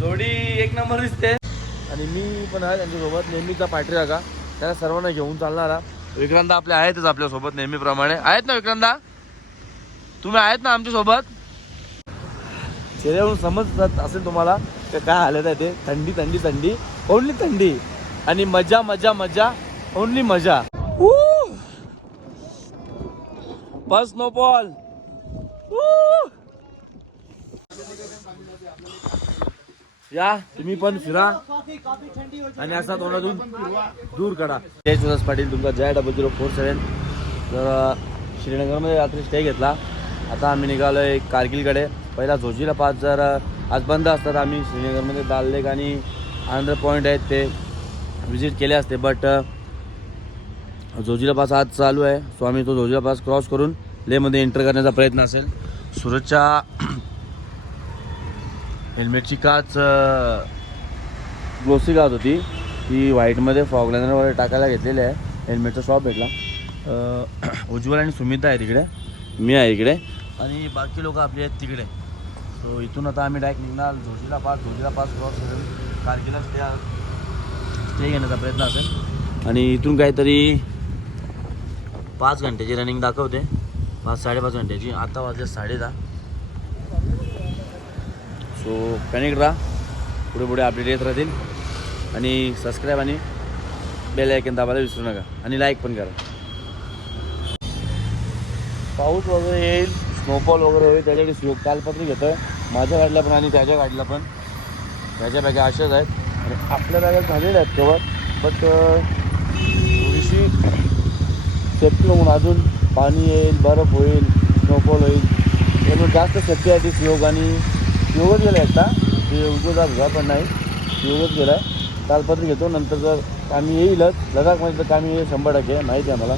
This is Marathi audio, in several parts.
जोडी एक नंबर दिसते आणि मी पण आहे त्यांच्यासोबत नेहमीचा पाठीरा का त्याला सर्वांना घेऊन चालणारा. विक्रांत आपले आहेतच आपल्यासोबत नेहमीप्रमाणे. आहेत ना विक्रांता, तुम्ही आहेत ना आमच्यासोबत? चेहऱ्यावरून समजत असेल तुम्हाला का काय हालत आहे ते. थंडी थंडी थंडी, ओनली थंडी आणि मजा मजा मजा, ओनली मजा. बस नो बॉल. या तुम्ही पण फिरा आणि असा तोंडातून दूर काढा. जय सुरेश पाटील तुमचा जय 0047. तर श्रीनगरमध्ये रात्री स्टे घेतला. आता आम्ही निघालो आहे कारगिलकडे. पहिला झोजिला पास जर आज बंद असतात, आम्ही श्रीनगरमध्ये दाल लेक आणि अनदर पॉईंट आहेत ते विजिट केले असते, बट झोजिला पास आज चालू आहे. सो आम्ही तो झोजिला पास क्रॉस करून लेहमध्ये एंटर करण्याचा प्रयत्न असेल. सूरजच्या हेल्मेटची काच ग्लोसी काच होती, ती व्हाईटमध्ये फॉग लायनर वगैरे टाकायला घेतलेली आहे. हेल्मेटचा शॉप भेटला. उज्ज्वल आणि सुमिता आहे तिकडे, मी आहे इकडे आणि बाकी लोक आपले आहेत तिकडे. सो इथून आता आम्ही डायरेक्ट निघणार झोजिला पास क्रॉस करून कारगिलला स्टे घेण्याचा प्रयत्न असेल. आणि इथून काहीतरी 5 घंट्याची रनिंग दाखवते, 5-5.5 घंट्याची. आता वाजले 10:30. सो कनेक्ट राहा, पुढे पुढे अपडेट येत राहतील आणि सबस्क्राईब आणि बेल आयकॉन दाबायला विसरू नका आणि लाईक पण करा. पाऊस वगैरे येईल, स्नोफॉल वगैरे होईल, त्याच्याकडे कालपत्री घेतो आहे माझ्या गाडीला पण आणि त्याच्या गाडीला पण. त्याच्या बॅगा अशाच आहेत आणि आपल्या बॅगा झालेल्या आहेत कवर, बट थोडीशी सेफ्टी म्हणून अजून पाणी येईल, बर्फ होईल, स्नोफॉल होईल, त्यामुळे जास्त सेफ्टी आहे. ती योग आणि योगच गेला एकटा, ते उजवला तुझा पण नाही, योगच गेला आहे. तालपत्री घेतो, नंतर जर कामी येईलच लडाखमध्ये तर कामी येईल 100% माहिती आहे मला.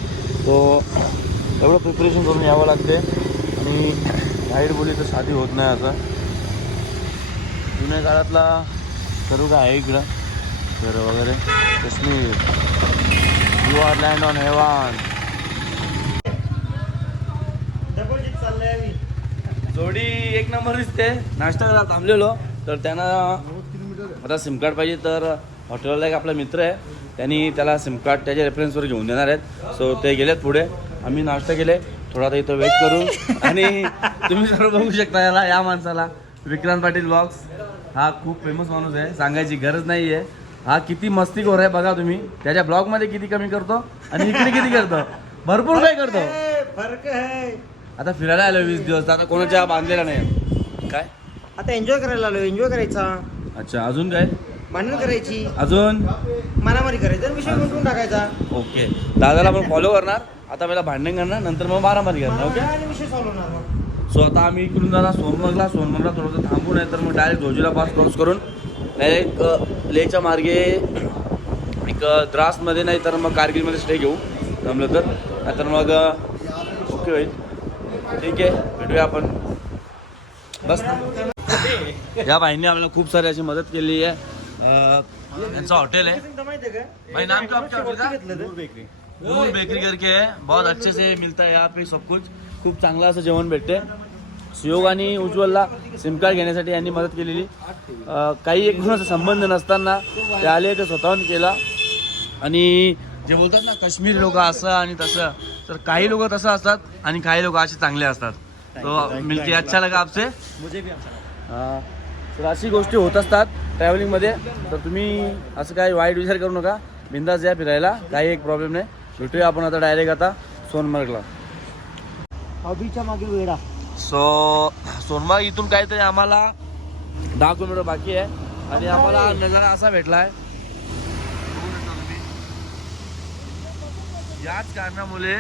तो एवढं प्रिपरेशन करून यावं लागते आणि गाईड बोली तर साधी होत नाही. आता जुन्या काळातला सर्व काय आहे इकडं घर वगैरे. Kashmir, you are land on heaven. जोडी एक नंबर दिसते. नाश्ता करायला थांबलेलो तर त्यांना आता सिम कार्ड पाहिजे, तर हॉटेलला एक आपला मित्र आहे, त्यांनी त्याला सिम कार्ड त्याच्या रेफरन्सवर घेऊन देणार आहेत. सो ते गेलेत पुढे, आम्ही नाश्ता केले, थोडा आता इथं वेट करू. आणि तुम्ही सर्व बघू शकता याला, या माणसाला, विक्रांत पाटील ब्लॉग्स. हा खूप फेमस माणूस आहे, सांगायची गरज नाही आहे. हा किती मस्तीखोर आहे बघा तुम्ही. त्याच्या ब्लॉगमध्ये किती कमी करतो आणि इकडे किती करतो, भरपूर काय करतो. फरक आहे. आता फिरायला आलो 20 दिवस, आता कोणाच्या बांधलेला नाही. काय आता एन्जॉय करायला आलो, एन्जॉय करायचा. अच्छा, अजून काय भांडण करायची, अजून मारामारी करायचा, विषय गुंतवून टाकायचा. ओके, दादाला पण फॉलो करणार. आता पहिला भांडण करणार, नंतर मग मारामारी करणार. ओके, आणि विषय सॉल्व्ह होणार मग. सो आता आम्ही इकडून जाणार सोनमर्गला थोडंसं थांबून आहे, तर मग डायरेक्ट झोजिला पास क्रॉस करून डायरेक्ट लेहच्या मार्गे एक द्रासमध्ये, नाही तर मग कारगिलमध्ये स्टे घेऊ जमलं तर, नाहीतर मग ओके होईल. ठीक आहे, भेटूया आपण. बस या भाईंनी आपल्याला खूप सारी अशी मदत केली आहे. यांचं हॉटेल है भाई, नाम क्या आपका होटल का? नूर बेकरी करके है, बहुत अच्छे से मिलता है यहाँ पे सब कुछ. खूप चांगलं असं जेवण भेटते. सुयोग आणि उज्ज्वलला सिम कार्ड घेण्यासाठी यांनी मदत केलेली. काही एक कोणाचा संबंध नसताना ते आले, ते स्वतःहून केला. आणि जे बोलतात ना काश्मीरी लोक असं आणि तसं, तर काही लोक तसं असतात आणि काही लोक असे चांगले असतात. तो मिलके अच्छा लगा आपसे, मुझे भी अच्छा लगा. तर अशी गोष्टी होत असतात ट्रॅव्हलिंगमध्ये. तर तुम्ही असं काही वाईट विचार करू नका, बिंदास या फिरायला, काही एक प्रॉब्लेम नाही. भेटूया आपण आता डायरेक्ट आता सोनमर्गला. हॉबीच्या मागे वेडा. सो सोनमर्ग इथून काहीतरी आम्हाला 10 किलोमीटर बाकी आहे आणि आम्हाला नजारा असा भेटला आहे. याच कारणामुळे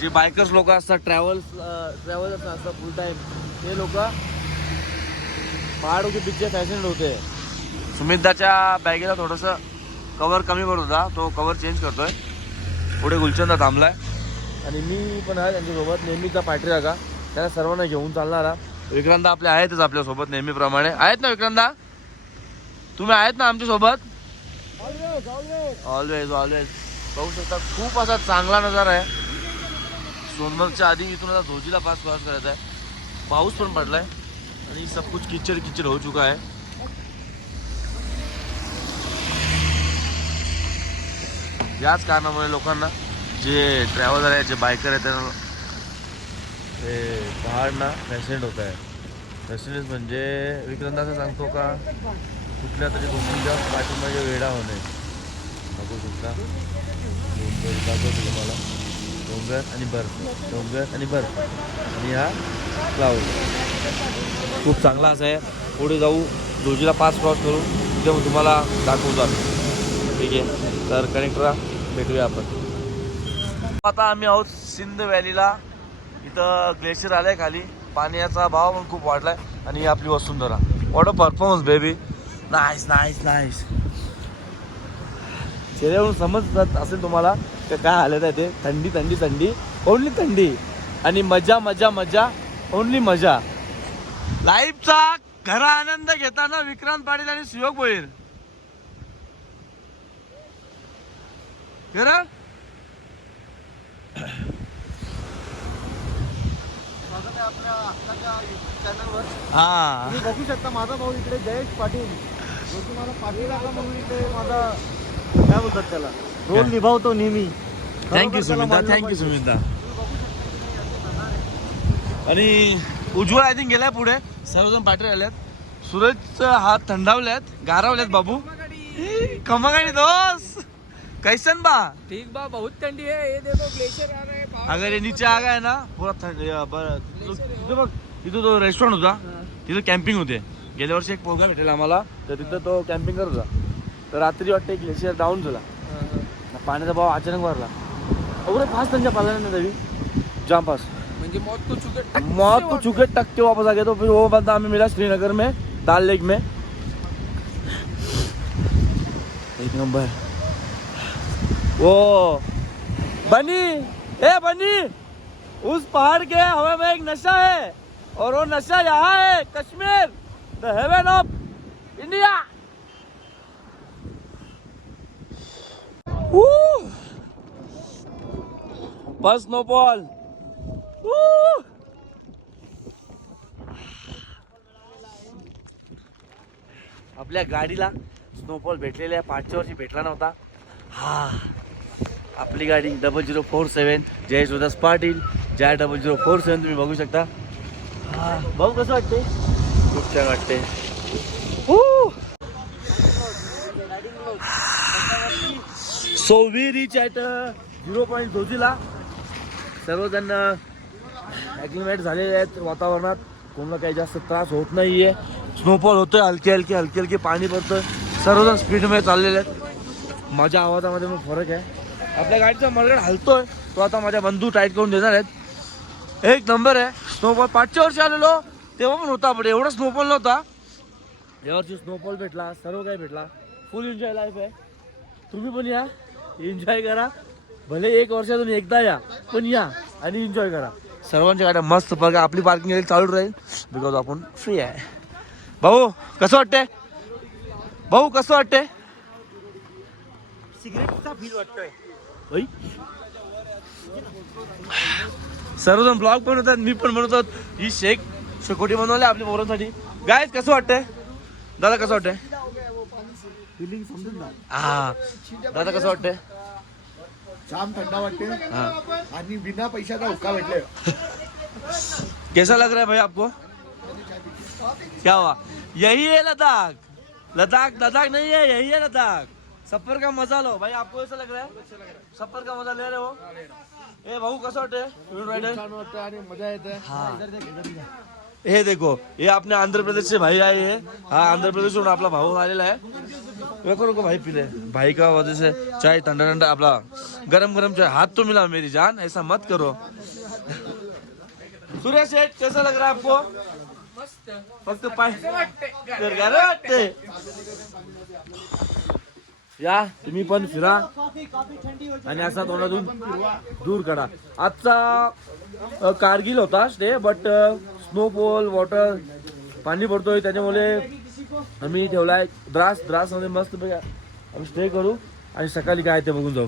जे बायकर्स लोक असतात, ट्रॅव्हल्स असतात फुल टाईम, ते लोक पहाडों के पीछे फॅसिनेट होते. सुमिताच्या बॅगेला थोडंसं कवर कमी पडत होता, तो कवर चेंज करतोय. पुढे गुलचंदा थांबलाय आणि मी पण आहे त्यांच्यासोबत, नेहमीचा पाठीरा का त्याला सर्वांना घेऊन चालणारा. विक्रांत आपले आहेतच आपल्यासोबत नेहमीप्रमाणे. आहेत ना विक्रांता, तुम्ही आहेत ना आमच्यासोबत? Always always. बघू शकता खूप असा चांगला नजारा आहे. सोनमर्गच्या आधी इथून आता झोजिला पास क्रॉस करायचा आहे. पाऊस पण पडलाय आणि सब कुछ किचड किचड हो चुका है. याच कारणामुळे लोकांना जे ट्रॅव्हलर आहे जे बायकर आहे त्यांना ते पहाडना ॲक्सिडेंट होत आहे. ॲक्सिडेंट म्हणजे विक्रांत असं सांगतो का कुठल्या तरी गोष्टीच्या पाठीमागे वेडा होणे. बघू शकता डोंगर दाखवतो तुम्हाला, डोंगर आणि बर्फ, डोंगर आणि बर्फ आणि हा क्लाउड खूप चांगला असा आहे. पुढे जाऊ जोजीला पास क्रॉस करू तिथे मग तुम्हाला दाखवतो आम्ही. ठीक आहे, तर कनेक्ट राहा, भेटूया आपण. आता आम्ही आहोत सिंध व्हॅलीला. इथं ग्लेशियर आलं आहे खाली, पाण्याचा भाव पण खूप वाढला आहे. आणि ही आपली वसुंधरा. What a performance baby, nice nice nice. चेहऱ्यावरून समजत असेल तुम्हाला का काय हालत आहे ते. थंडी थंडी थंडी, ओनली थंडी आणि मजा मजा मजा, ओनली मजा. लाईफचा खरा आनंद घेताना विक्रांत पाटील आणि सुयोग भोईर. खरं हा, तुम्ही बघू शकता माझा भाऊ इकडे जयेश पाटील, जो की मला पाटील काका म्हणून इकडे माझा काय बोलतात त्याला रोल निभावतो नेहमी. Thank you Sumita, thank you Sumita. आणि उज्ज्वल आय थिंक गेलाय पुढे, सर्वजण पाठी राहिल्यात. सूरजचा हात थंडावल्यात, गारावल्यात. बाबू खमगाणी दोस्त कैसन बा? ठीक बा, बहुत ठंडी है. ये देखो ग्लेशियर आ रहा है. अगर ये नीचे आ गए ना पुरा थंडी. तिथं बघ, तिथं तो रेस्टॉरंट होता, तिथं कॅम्पिंग होते. गेल्या वर्षी एक पोरगा भेटेल आम्हाला, तर तिथं तो कॅम्पिंग करत होता. तर रात्री वाटते ग्लेशियर डाऊन झाला, पाण्याचा भाव अचानक वाढला. अगोदर फास्ट त्यांच्या पाला ना तभी जाम पास म्हणजे मौत को चुके टक के वापस आ गया. तो फिर वो बंदा हमें मिला श्रीनगर में, दाल लेक में. एक नंबर. वो बनी, ए बनी, उस पहाड़ के हवा में एक नशा है और वो नशा यहाँ है, Kashmir, the haven of India. Bus snowfall. आपल्या गाडीला स्नोफॉल भेटलेला आहे, पाठच्या वर्षी भेटला नव्हता. हा, आपली गाडी 0047 जय सुदास पाटील, जय 0047. तुम्ही बघू शकता. हा, भाऊ कसं वाटते? खूप छान वाटते. So we reach at 0 point Zojila. सर्वजण ॲक्लिमेट झालेले आहेत वातावरणात, कोणाला काही जास्त त्रास होत नाही आहे. स्नोफॉल होतोय, हलके हलके हलके हलके पाणी पडतं. सर्वजण स्पीडमध्ये चाललेले आहेत. माझ्या आवाजामध्ये मग फरक आहे. आपल्या गाडीचा मरगड हलतोय, तो आता माझ्या बंधू टाईट करून देणार आहेत. एक नंबर आहे. स्नोफॉल पाठच्या वर्षी आलेलो तेव्हा पण होता, पण एवढा स्नोफॉल नव्हता. यावर्षी स्नोफॉल भेटला, सर्व काही भेटला. फुल एन्जॉय लाईफ आहे. तुम्ही पण या, एन्जॉय करा. भले एक वर्षातून एकदा या, पण या आणि एन्जॉय करा. सर्वांच्या गाड्या मस्त बघा. आपली पार्किंग चालू राहील बिकॉज आपण फ्री आहे. भाऊ कसं वाटतंय? भाऊ कसं वाटतंय? सिगरेटचा फील वाटतोय. सर्वजण ब्लॉग बनवतात, मी पण बनवतो. ही शेकोटी बनवली आपल्या पोरांसाठी. गायज कसं वाटतंय दादा? कसं वाटतंय? फिलिंग समजून जा. हा दादा कसं वाटतंय? जाम थंडा वाटते आणि बिना पैशाचा हुक्का भेटले. कैसा लग रहा है भाई आपको? क्या हुआ? यही है लद्दाख. लद्दाख लद्दाख नहीं है, यही है लद्दाख. सफर का मजा लो भाई. आपको ऐसा लग रहा है? सफर का मजा ले रहे हो? ए भाऊ कसं वाटतंय? छान वाटतं आणि मजा येते. हे देखो, ये अपने आंध्र प्रदेश से भाई आए हैं. हा, आंध्र प्रदेश वरून आपला भाऊ आलेला आहे. नको नको भाई पीले. भाई का वजह से चाय ठंडा ठंडा, आपला गरम गरम चाय. हाथ तो मिला मेरी जान, ऐसा मत करो. सुरेश शेठ कैसा लग रहा है आपको? मस्त. फक्त पाय वाटते वाटते. या तुम्ही पण फिरा आणि असा तोंडातून दूर करा. आजचा कारगिल होता स्टे, बट स्नोफॉल, वॉटर, पाणी पडतोय त्याच्यामुळे आम्ही ठेवलाय द्रास. द्रासमध्ये मस्त आम्ही स्टे करू आणि सकाळी काय ते बघून जाऊ.